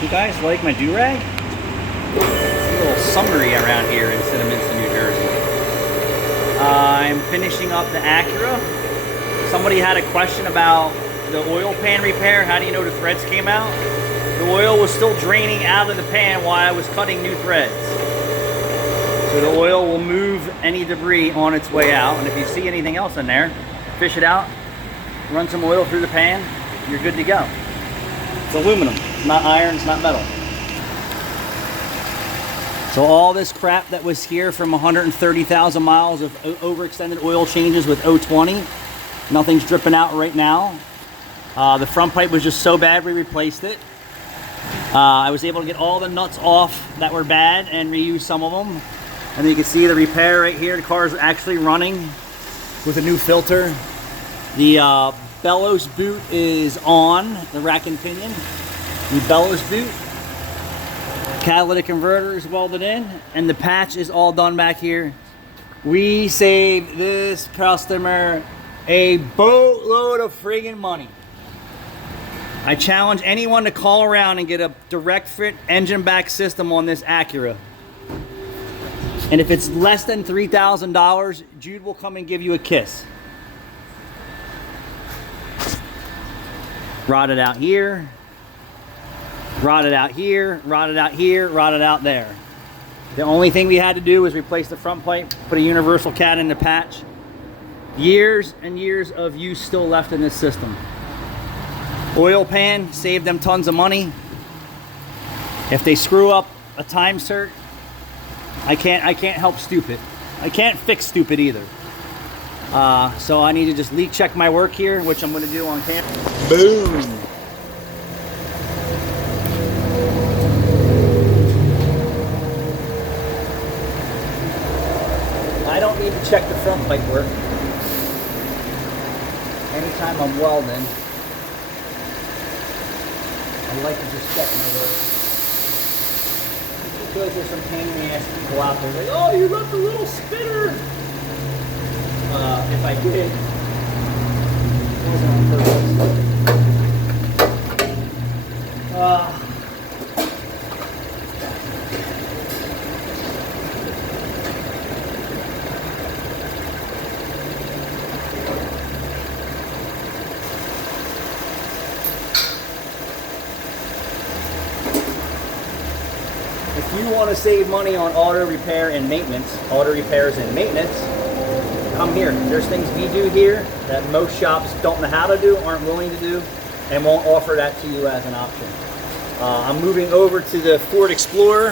You guys like my do-rag? It's a little summery around here in Cinnaminster, New Jersey. I'm finishing up the Acura. Somebody had a question about the oil pan repair. How do you know the threads came out? The oil was still draining out of the pan while I was cutting new threads. So the oil will move any debris on its way out. And if you see anything else in there, fish it out, run some oil through the pan, you're good to go. It's aluminum, it's not iron, it's not metal. So all this crap that was here from 130,000 miles of overextended oil changes with 020, nothing's dripping out right now. The front pipe was just so bad we replaced it. I was able to get all the nuts off that were bad and reuse some of them. And you can see the repair right here. The car is actually running with a new filter. The bellows boot is on, the rack and pinion. The bellows boot. Catalytic converter is welded in, and the patch is all done back here. We saved this customer a boatload of friggin' money. I challenge anyone to call around and get a direct fit engine back system on this Acura. And if it's less than $3,000, Jude will come and give you a kiss. Rotted out here, rotted out here, rotted out here, rotted out there. The only thing we had to do was replace the front pipe, put a universal cat in the patch. Years and years of use still left in this system. Oil pan saved them tons of money. If they screw up a time cert, I can't help stupid. I can't fix stupid either. So I need to just leak check my work here, which I'm going to do on camera. Boom. I don't need to check the front pipe work. Anytime I'm welding, I like to just check my work. Because there's some pain in the ass people out there like, oh, you left a little spitter. If I did, it wasn't on purpose. If you want to save money on auto repair and maintenance, auto repairs and maintenance, come here. There's things we do here that most shops don't know how to do, aren't willing to do, and won't offer that to you as an option. I'm moving over to the Ford Explorer